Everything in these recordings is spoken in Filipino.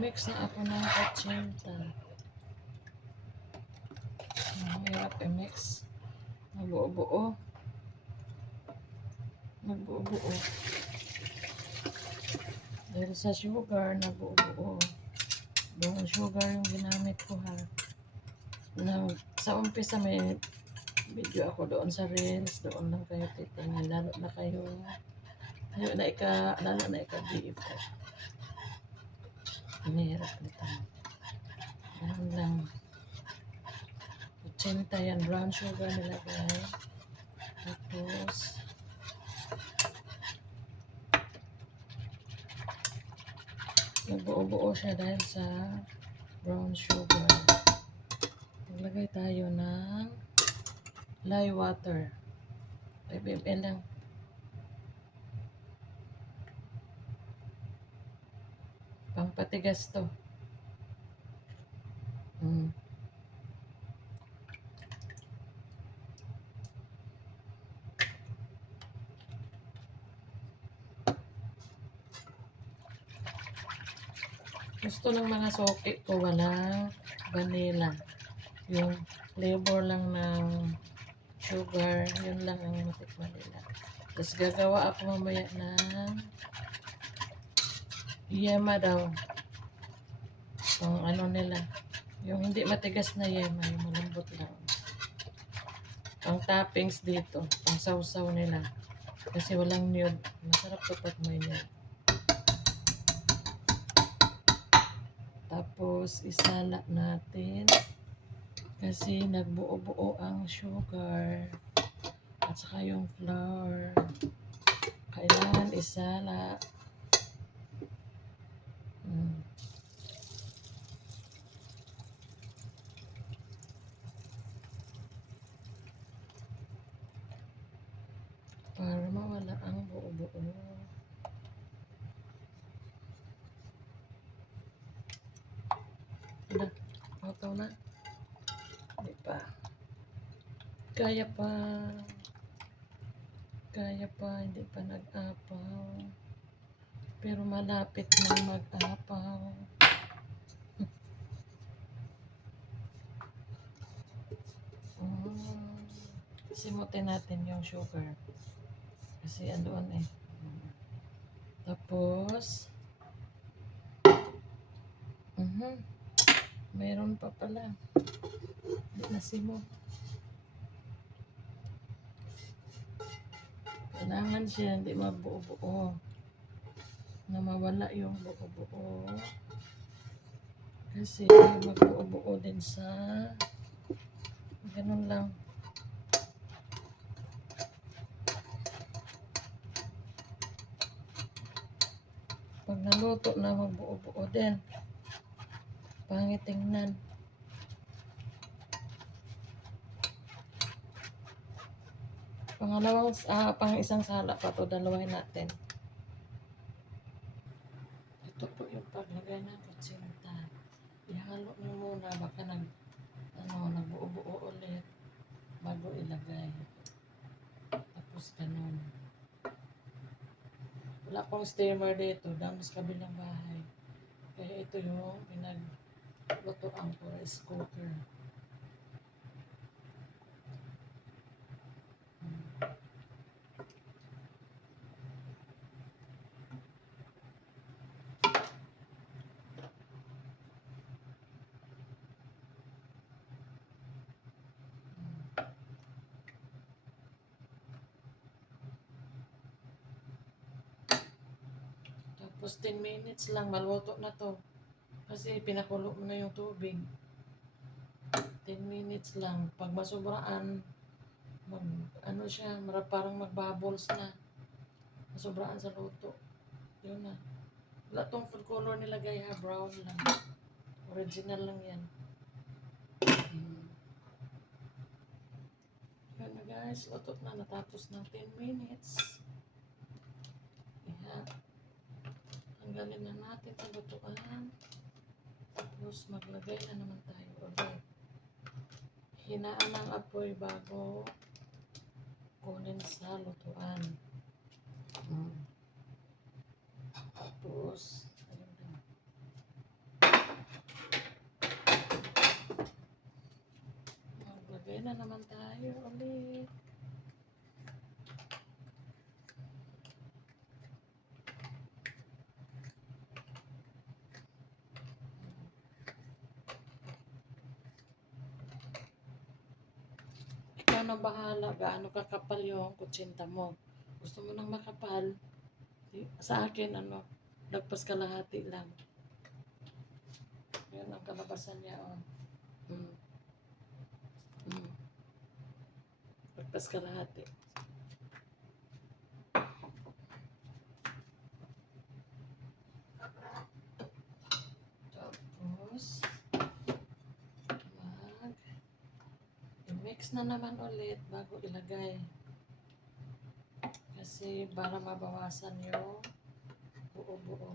Mag-mix na ako ng kutsinta. Mahirap i-mix. Magbuo-buo. Magbuo-buo. Dahil sa sugar, nagbuo-buo. Brown sugar yung ginamit ko ha. Sa umpisa may video ako doon sa Reels. Doon lang kayo titingnan. Lalo na kayo. Lalo na ika-beef. Mahirap nito. Yan lang. Kutsinta yan. Brown sugar nilagay. Tapos nagbuo-buo siya dahil sa brown sugar. Maglagay tayo ng lye water. 5 ml lang. Pampatigas to. Gusto ng mga soke ko walang vanilla. Yung flavor lang ng sugar, yun lang ang matikman nila. Tapos gagawa ako mamaya ng yema daw. Yung ano nila, yung hindi matigas na yema, yung malambot lang. Ang toppings dito, ang sausaw nila. Kasi walang niyog. Masarap to pag may niyog. Tapos isala natin. Kasi nagbuo-buo ang sugar. At saka yung flour. Kailangan isala. Para mawala ang buo-buo. Ataw na. Hindi pa. Kaya pa. Hindi pa nag-apaw. Pero malapit na mag-apaw. Simutin natin yung sugar. Kasi andoon eh. Tapos, mayroon pa pala. Hindi na simot. Kailangan siya hindi mabuo-buo. Na mawala yung buo-buo. Kasi magbuo-buo din sa ganun lang. Pag naluto na, magbuo-buo din. Pangit tingnan. Pang isang sala pa to, dalawahin natin. Ito po yung paglagay ng kutsinta. Ihalo nyo muna, baka nagbuo-buo ulit bago ilagay. Tapos ganun. Wala pong steamer dito, damos kabilang bahay. Kaya ito yung pinaglutoan ko, rice cooker. Tapos 10 minutes lang, maluto na to. Kasi pinakulo mo na yung tubig. 10 minutes lang. Pag masubraan, parang magbubbles na. Masubraan sa luto. Yun na. Wala tong food color nilagay ha, brown lang. Original lang yan. Yan na guys, luto na. Natapos ng 10 minutes. Yan. Tanggalin na natin ang lutuan. Tapos maglagay na naman tayo ulit. Hinaan ang apoy bago kunin sa lutuan. Tapos, ayun na. Maglagay na naman tayo ulit. Ikaw na bahala gaano kakapal yung kutsinta mo. Gusto mo nang makapal? Sa akin, lagpas kalahati lang. Yan ang kalabasan niya, oh. Mm. Lagpas kalahati. Tapos, i-mix na naman ulit bago ilagay. Kasi para mabawasan yung buo-buo.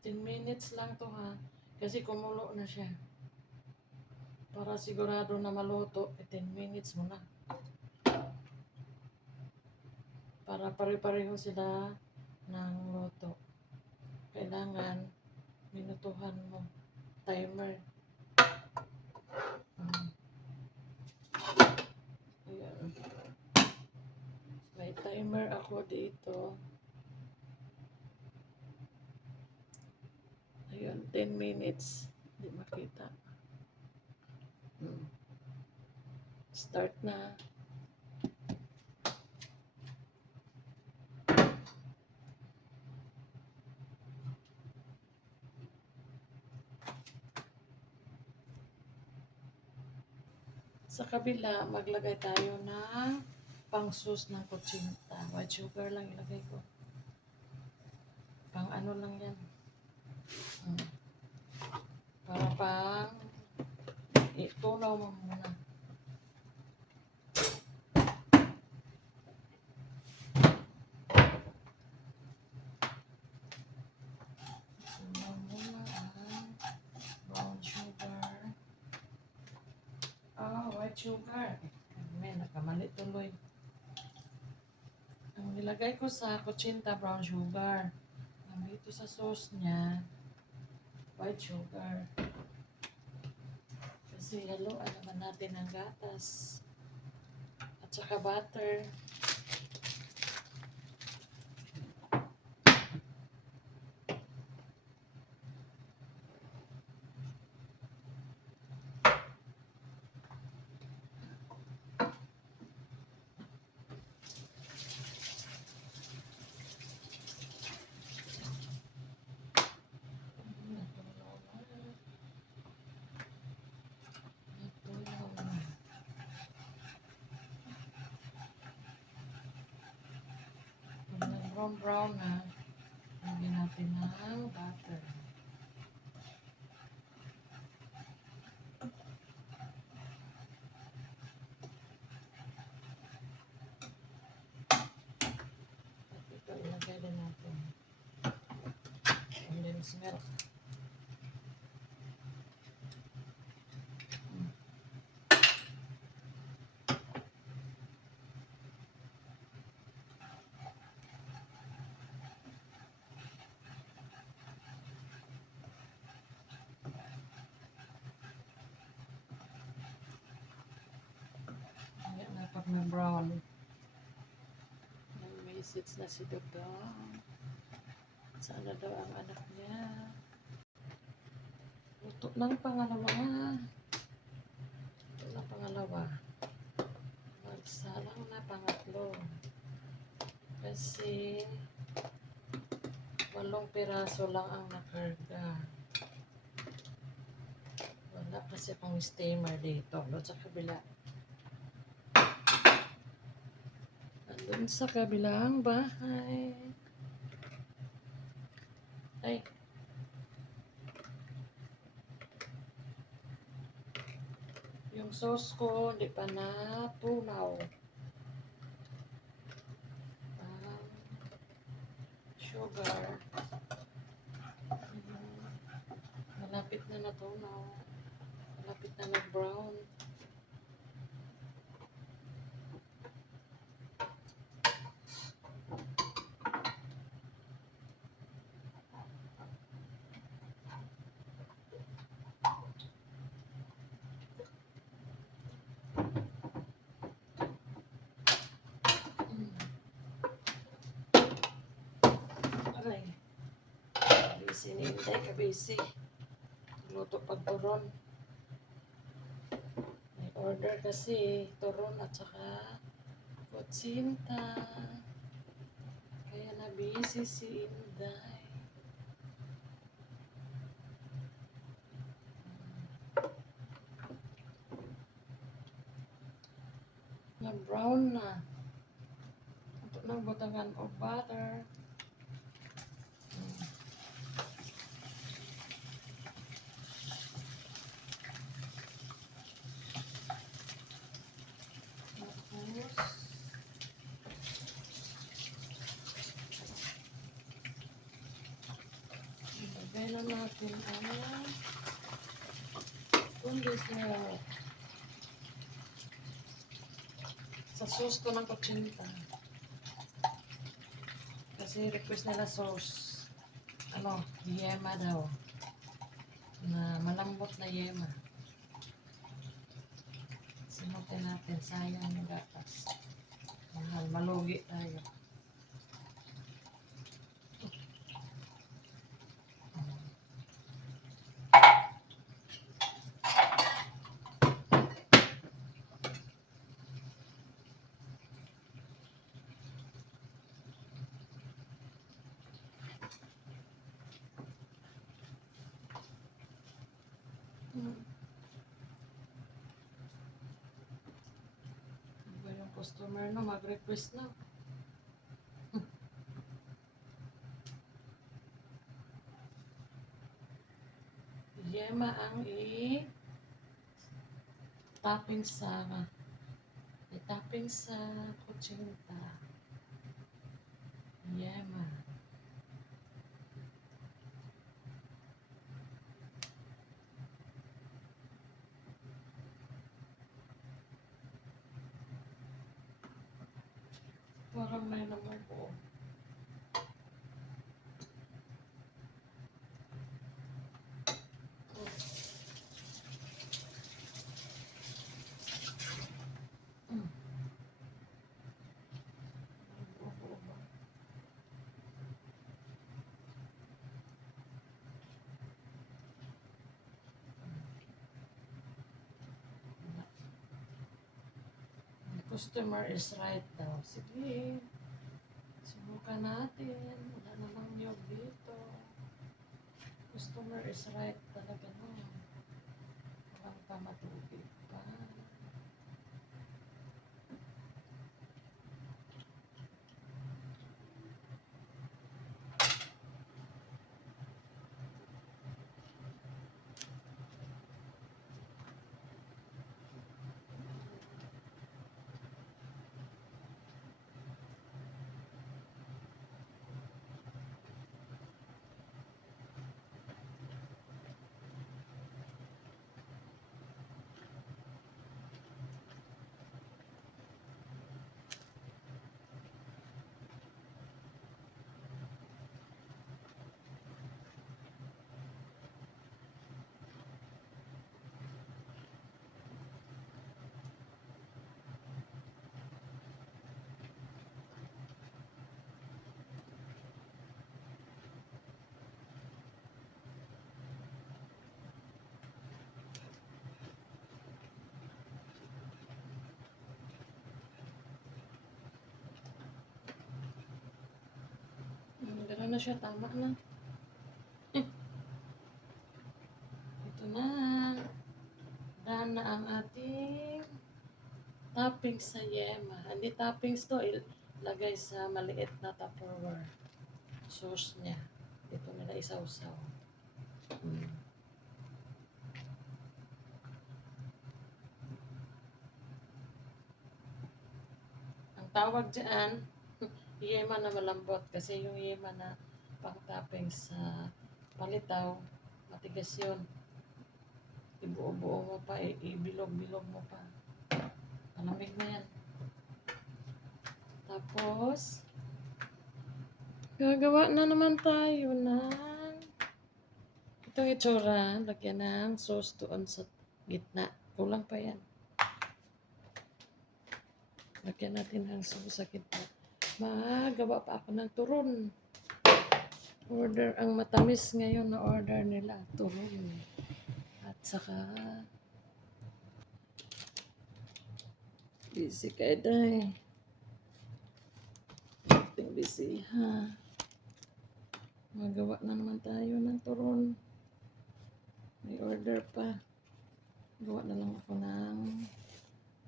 10 minutes lang to ha. Kasi kumulo na siya. Para sigurado na maluto, 10 minutes mo na. Para pare-pareho sila ng luto. Kailangan minutuhan mo. Timer. Ayan. May timer ako dito. Ayun, 10 minutes. Hindi makita. Start na. Sa kabila, maglagay tayo ng pang-sauce ng kutsinta. White sugar lang ilagay ko. Pang ano lang yan. Para pang itunaw mo muna. Tunaw muna ang brown sugar. White sugar. May nakamali tuloy. Ang nilagay ko sa kutsinta, brown sugar. Ang dito sa sauce niya, white sugar. Kasi haluan naman natin ang gatas. At saka butter. Brown na, lagyan natin ng butter. At ito, ilagay din natin condensed milk. Ayan na, pag may brown. May message na si Dodong. Sana daw ang anak niya. Luto ng pangalawa. Luto ng pangalawa. Magsalang na pangatlo. Kasi 8 piraso lang ang nakarga. Wala kasi akong steamer dito. Doon sa kabila. Doon sa kabilang bahay. Ay. Yung sauce ko, hindi pa na tunaw. sugar. Ayan. Malapit na natunaw. Malapit na nag-brown. Aray. Kabisi ni Inday, kabisi. Luto pag turon. May order kasi turon at saka kutsinta. Kaya na-busy si Inday. Na-brown na. Ito nang butangan o butter. Tapos, ilagay na natin ang condensed sa sauce ko ng kutsinta. Kasi request nila sauce. Ano, yema daw. Na malambot na yema. Sinutin natin, sayang yung gatas. Mahal, malugi tayo. Iba yung customer no, mag-request na. Yema ang i-topping sa kutsinta. Yema. Parang may naman po. Customer is right daw. Sige. Subukan natin. Wala namang niyog dito. Customer is right talaga no. Walang pa matubig pa. Gano'n na siya. Tama na. Ito na. Daan na ang ating toppings sa yema. Hindi toppings to. Ilagay sa maliit na Tupperware. Sauce niya. Ito nila isawsaw. Ang tawag dyan, yema na malambot. Kasi yung yema na pang-topping sa palitaw. Matigas yun. Ibuo-buo mo pa, ibilog-bilog mo pa. Malamig na yan. Tapos, gagawa na naman tayo ng itong itsura. Lagyan ng sauce doon sa gitna. Kulang pa yan. Lagyan natin ng sauce sa gitna. Magawa pa ako ng turon. Order ang matamis ngayon na order nila. Turon. At saka busy kayo day. Ating busy ha. Magawa na naman tayo ng turon. May order pa. Gawa na lang ako ng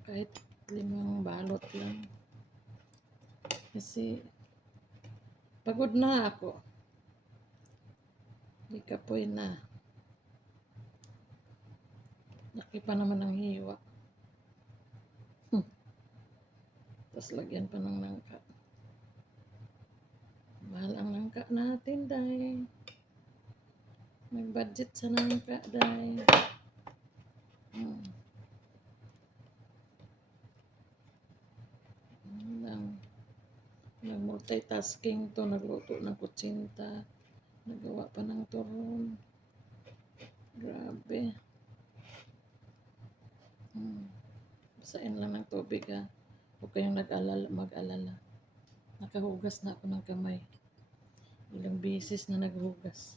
kahit 5 balot lang. Kasi pagod na ako. Hindi kapoy na. Laki pa naman ng hiwa. Tapos lagyan pa ng nangka. Mahal ang nangka natin, day. May budget sa nangka, day. Nag-multitasking to, nagluto ng kutsinta. Nagawa pa ng turon. Grabe. Basain lang ng tubig ha. Huwag kayong mag-alala. Nakahugas na ako ng kamay. Ilang beses na naghugas.